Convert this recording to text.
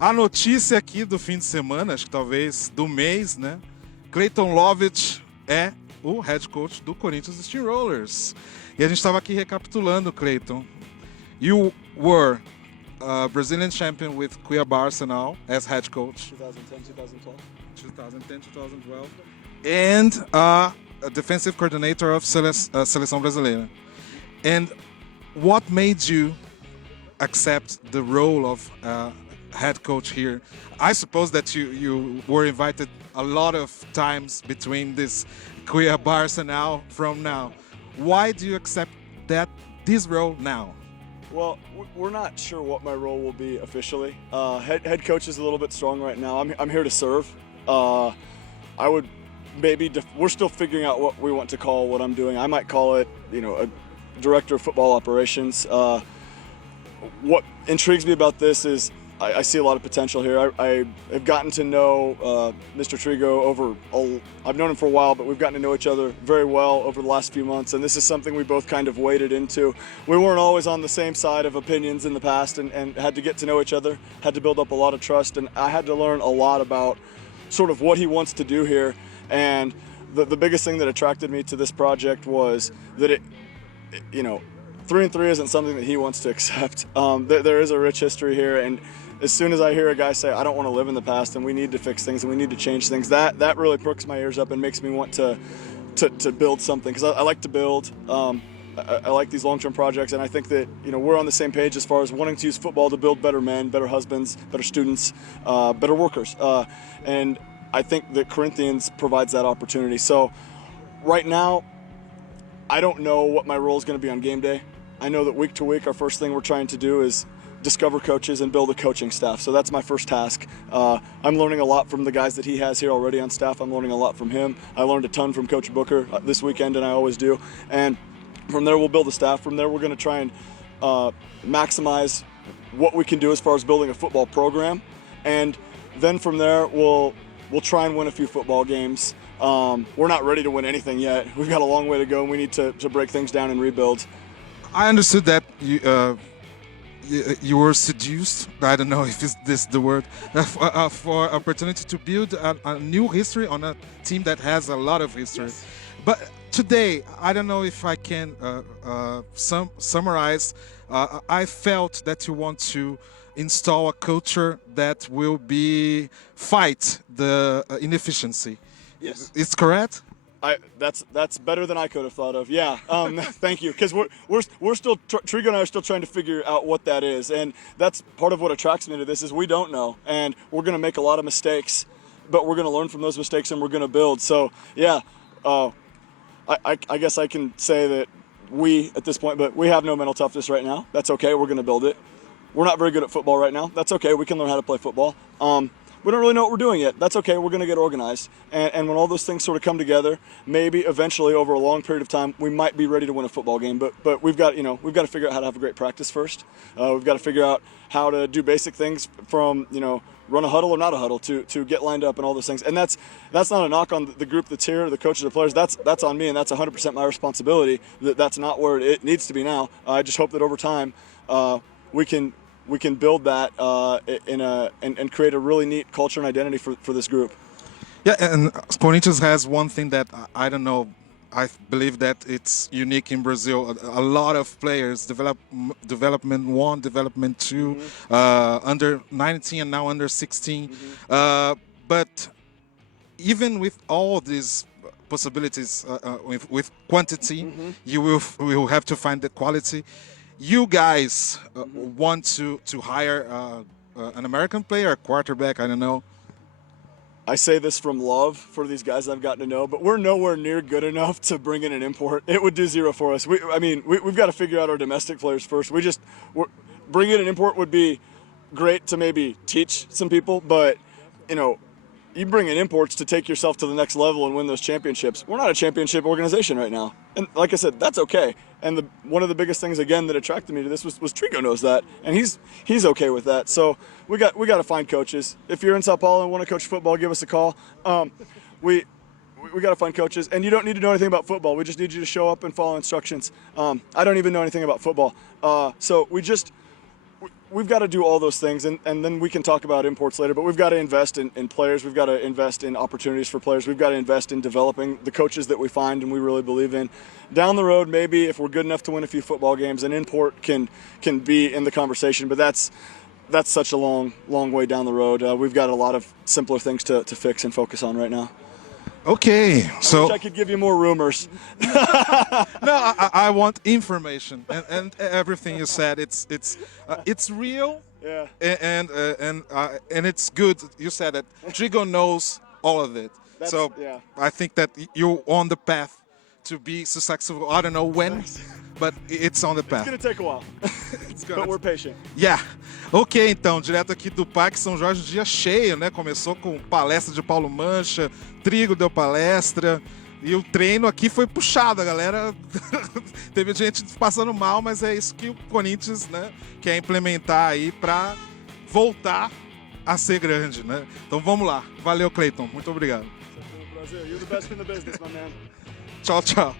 A notícia aqui do fim de semana, acho que talvez do mês, né? Clayton Lovett é o head coach do Corinthians Steamrollers. E a gente estava aqui recapitulando, Clayton. You were a Brazilian champion with Cuiabá Arsenal as head coach. 2010, 2012. 2010, 2012. And a defensive coordinator of Seleção Brasileira. And what made you accept the role of head coach here? I suppose that you were invited a lot of times between this Cuiabá Arsenal from now. Why do you accept this role now? Well, we're not sure what my role will be officially. Head coach is a little bit strong right now. I'm here to serve. I would maybe we're still figuring out what we want to call what I'm doing. I might call it, a director of football operations. What intrigues me about this is I see a lot of potential here. I have gotten to know Mr. Trigo I've known him for a while, but we've gotten to know each other very well over the last few months, and this is something we both kind of waded into. We weren't always on the same side of opinions in the past, and had to get to know each other, had to build up a lot of trust, and I had to learn a lot about sort of what he wants to do here. And the biggest thing that attracted me to this project was that 3-3 isn't something that he wants to accept. There is a rich history here, and as soon as I hear a guy say, I don't want to live in the past and we need to fix things and we need to change things, that really perks my ears up and makes me want to build something, because I like to build. I like these long-term projects, and I think that we're on the same page as far as wanting to use football to build better men, better husbands, better students, better workers. And I think that Corinthians provides that opportunity. So right now, I don't know what my role is going to be on game day. I know that week to week, our first thing we're trying to do is discover coaches and build a coaching staff. So that's my first task. I'm learning a lot from the guys that he has here already on staff. I'm learning a lot from him. I learned a ton from Coach Booker this weekend, and I always do. And from there, we'll build a staff. From there, we're going to try and maximize what we can do as far as building a football program. And then from there, we'll try and win a few football games. We're not ready to win anything yet. We've got a long way to go, and we need to break things down and rebuild. I understood that you were seduced, I don't know if this the word, for opportunity to build a new history on a team that has a lot of history. Yes. But today, I don't know if I can summarize. I felt that you want to install a culture that will fight the inefficiency. Yes. It's correct? That's better than I could have thought of. Yeah. Thank you. Because we're still Trigo and I are still trying to figure out what that is, and that's part of what attracts me to this is we don't know, and we're going to make a lot of mistakes, but we're going to learn from those mistakes and we're going to build. So yeah, I guess I can say that we at this point, but we have no mental toughness right now. That's okay. We're going to build it. We're not very good at football right now. That's okay. We can learn how to play football. We don't really know what we're doing yet. That's okay. We're going to get organized. And when all those things sort of come together, maybe eventually over a long period of time, we might be ready to win a football game. But we've got to figure out how to have a great practice first. We've got to figure out how to do basic things from, run a huddle or not a huddle to get lined up and all those things. And that's not a knock on the group that's here, the coaches, the players. That's on me, and that's 100% my responsibility. That's not where it needs to be now. I just hope that over time we can build that and create a really neat culture and identity for this group. Yeah, and Corinthians has one thing that I don't know. I believe that it's unique in Brazil. A lot of players development 1, development 2, under 19 and now under 16. But even with all these possibilities, with quantity, you will have to find the quality. You guys want to hire an American player, a quarterback, I don't know. I say this from love for these guys I've gotten to know, but we're nowhere near good enough to bring in an import. It would do zero for us. We've got to figure out our domestic players first. Bringing in an import would be great to maybe teach some people, but you bring in imports to take yourself to the next level and win those championships. We're not a championship organization right now. And like I said, that's okay. And one of the biggest things, again, that attracted me to this was Trigo knows that. And he's okay with that. So we got to find coaches. If you're in Sao Paulo and want to coach football, give us a call. We got to find coaches. And you don't need to know anything about football. We just need you to show up and follow instructions. I don't even know anything about football. So we've got to do all those things, and then we can talk about imports later, but we've got to invest in players. We've got to invest in opportunities for players. We've got to invest in developing the coaches that we find and we really believe in. Down the road, maybe if we're good enough to win a few football games, an import can be in the conversation, but that's such a long way down the road. We've got a lot of simpler things to fix and focus on right now. Okay, I wish I could give you more rumors. No, I want information, and everything you said, it's real, Yeah. and it's good. You said that Trigo knows all of it, so yeah. I think that you're on the path to be successful. I don't know when, but it's on the path. It's gonna take a while, but we're patient. Yeah. Ok, então, direto aqui do Parque São Jorge, dia cheio, né? Começou com palestra de Paulo Mancha, Trigo deu palestra, e o treino aqui foi puxado, a galera teve gente passando mal, mas é isso que o Corinthians, né, quer implementar aí para voltar a ser grande, né? Então vamos lá. Valeu, Clayton. Muito obrigado. You're the best in the business, my man. Tchau, tchau.